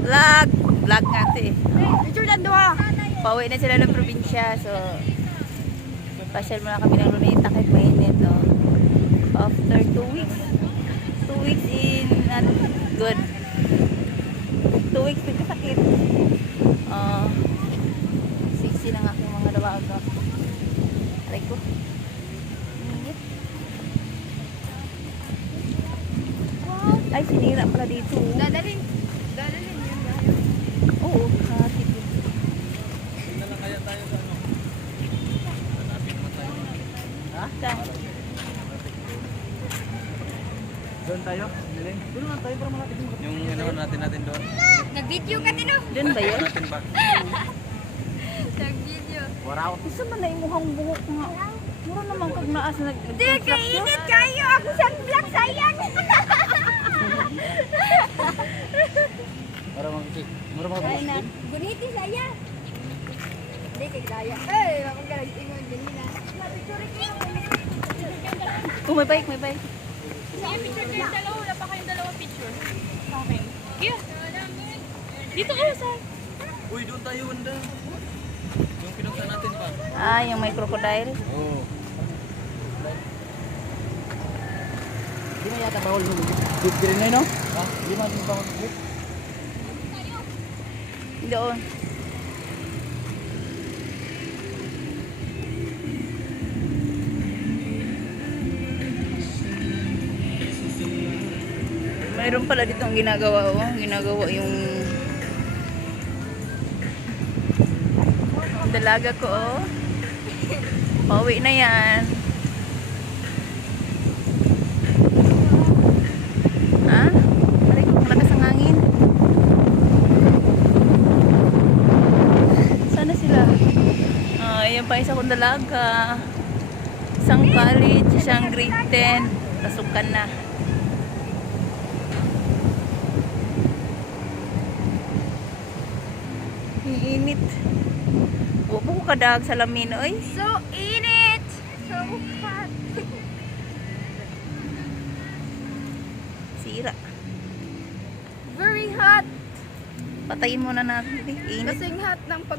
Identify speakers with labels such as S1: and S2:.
S1: Vlog! Vlog nga ito eh.
S2: Picture lang doha.
S1: Pauwi na sila ng probinsya. So, pasyal muna kami ng Luneta kahit mainit. Oh. After 2 weeks. 2 weeks in not good. 2 weeks din kasakit. 60 ng aking mga dawaga. Aray ko. Init. Ay, sinira pala dito.
S2: Dadalhin yun ba?
S1: Oo, hatid yun.
S3: Na lang kaya tayo sa ano? Hanapin naman tayo. Ha?
S1: Saan?
S3: Doon tayo? Niling? Doon lang tayo para malapit yung ano natin doon.
S2: Nag-video ka din oh.
S1: Doon ba yun?
S3: Natin ba?
S2: Nag-video.
S3: Waraw.
S1: Isa man na imuhang buhok nga. Mura naman kag naas na
S2: Di, kainit kayo. Ako sunblock, sayang.
S3: Para mag-isip. Mura
S2: Kaya na.
S3: mag-isip.
S2: Gunitin saya. Hindi, kay Daya. Eh, ako ka nag-ingon. Ganina.
S1: Oh, may bike, may bike.
S4: Sige, picture kayong dalawa. Wala pa kayong dalawa picture. Okay. Yeah. Dito kayo, sir.
S3: Uy, doon tayo, Wanda. Yung pinunta natin pa.
S1: Ah, yung may crocodile.
S3: Oo. Hindi na yata bawal mag-group din na, no? Ha? Hindi na bawal mag-group.
S1: Doon. Mayroon pala dito ang ginagawa, oh. Ginagawa yung dalaga ko, oh. Pauwi na yan. Ha? Aray, kung lakas ang hangin. Sana sila. Yan pa isa kong dalaga. Isang college, isang grade 10. Pasukan na. Init. Huwag ko kadag sa lamin, oy.
S2: So, init. So hot.
S1: Sira.
S2: Very hot.
S1: Patayin muna natin. Init.
S2: Kasing hot ng pag